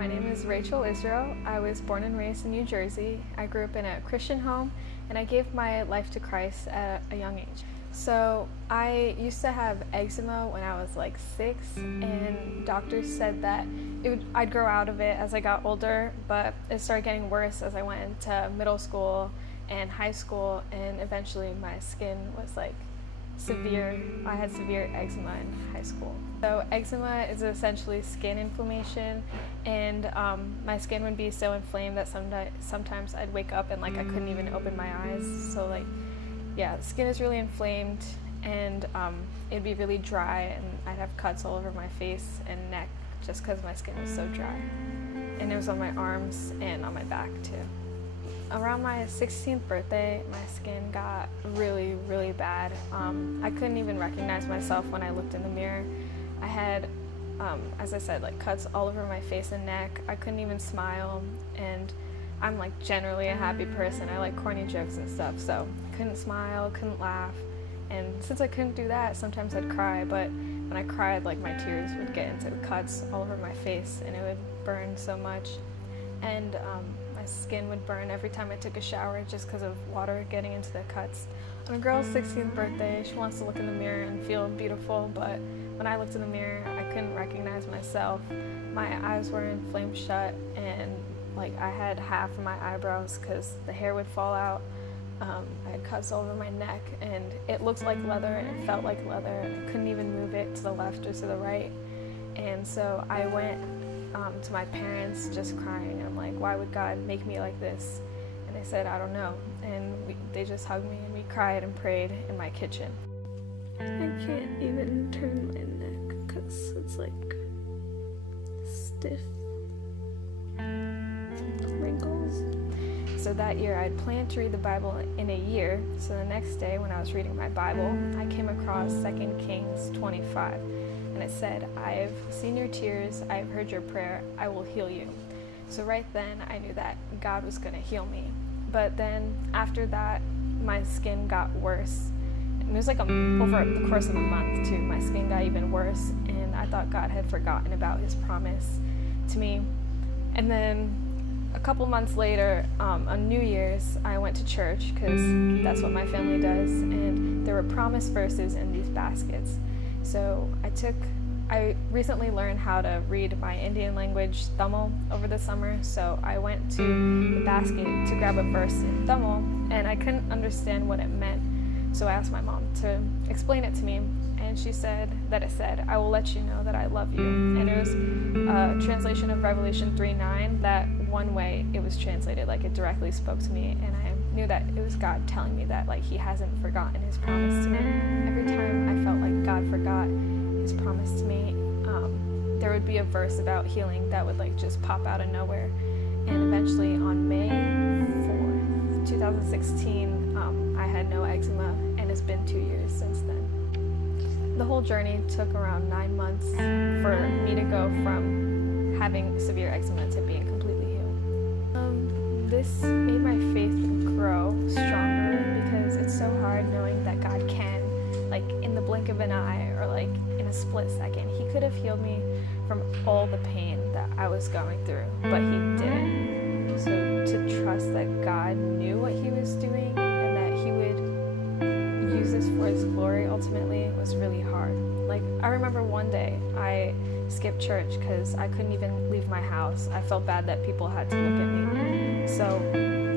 My name is Rachel Israel. I was born and raised in New Jersey. I grew up in a Christian home and I gave my life to Christ at a young age. So I used to have eczema when I was like 6, and doctors said that I'd grow out of it as I got older, but it started getting worse as I went into middle school and high school, and eventually my skin was like severe. I had severe eczema in high school. So eczema is essentially skin inflammation, and my skin would be so inflamed that sometimes I'd wake up and like I couldn't even open my eyes. So like, yeah, the skin is really inflamed, and it'd be really dry, and I'd have cuts all over my face and neck just because my skin was so dry. And it was on my arms and on my back too. Around my 16th birthday, my skin got really, really bad. I couldn't even recognize myself when I looked in the mirror. I had, as I said, like cuts all over my face and neck. I couldn't even smile, and I'm like generally a happy person. I like corny jokes and stuff, so I couldn't smile, couldn't laugh. And since I couldn't do that, sometimes I'd cry, but when I cried, like my tears would get into the cuts all over my face, and it would burn so much. And my skin would burn every time I took a shower just because of water getting into the cuts. On a girl's 16th birthday, she wants to look in the mirror and feel beautiful, but when I looked in the mirror, I couldn't recognize myself. My eyes were inflamed shut, and like I had half of my eyebrows because the hair would fall out. I had cuts all over my neck, and it looked like leather and it felt like leather, and I couldn't even move it to the left or to the right. And so I went to my parents just crying. I'm like, why would God make me like this? And they said, I don't know. And they just hugged me, and we cried and prayed in my kitchen. I can't even turn my neck because it's like stiff wrinkles. So that year I'd planned to read the Bible in a year. So the next day when I was reading my Bible, I came across 2 Kings 25. And it said, I've seen your tears, I've heard your prayer, I will heal you. So right then I knew that God was going to heal me. But then after that, my skin got worse. And it was like over the course of a month too. My skin got even worse, and I thought God had forgotten about his promise to me. And then a couple months later, on New Year's, I went to church because that's what my family does, and there were promise verses in these baskets. So I recently learned how to read my Indian language Tamil over the summer, so I went to the basket to grab a verse in Tamil, and I couldn't understand what it meant. So I asked my mom to explain it to me, and she said that it said, I will let you know that I love you. And it was a translation of Revelation 3:9, that one way it was translated, like it directly spoke to me, and I knew that it was God telling me that like he hasn't forgotten his promise to me. Every time I felt like God forgot his promise to me, there would be a verse about healing that would like just pop out of nowhere. And eventually on May 4th, 2016, I had no eczema, and it's been 2 years since then. The whole journey took around 9 months for me to go from having severe eczema to being completely healed. This made my faith grow stronger because it's so hard knowing that God can, like in the blink of an eye or like in a split second. He could have healed me from all the pain that I was going through, but he didn't. So to trust that God knew what he was doing and that he would use this for his glory ultimately was really hard. Like I remember one day I skipped church because I couldn't even leave my house. I felt bad that people had to look at me. So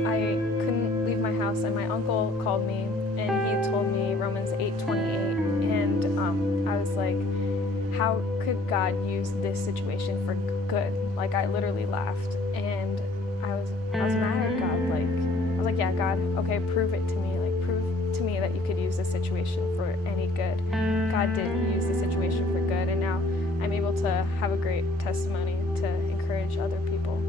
I couldn't leave my house, and my uncle called me, and he told me Romans 8:28, and I was like, how could God use this situation for good? Like I literally laughed, and I was mad at God. Like I was like, yeah, God, okay, prove it to me. Like prove to me that you could use this situation for any good. God did use the situation for good, and now I'm able to have a great testimony to encourage other people.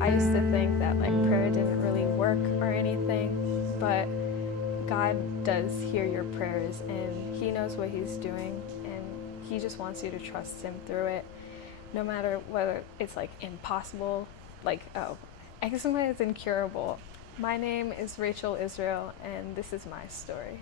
I used to think that like prayer didn't really work or anything, but God does hear your prayers, and he knows what he's doing, and he just wants you to trust him through it, no matter whether it's like impossible, like, oh, eczema is incurable. My name is Rachel Israel, and this is my story.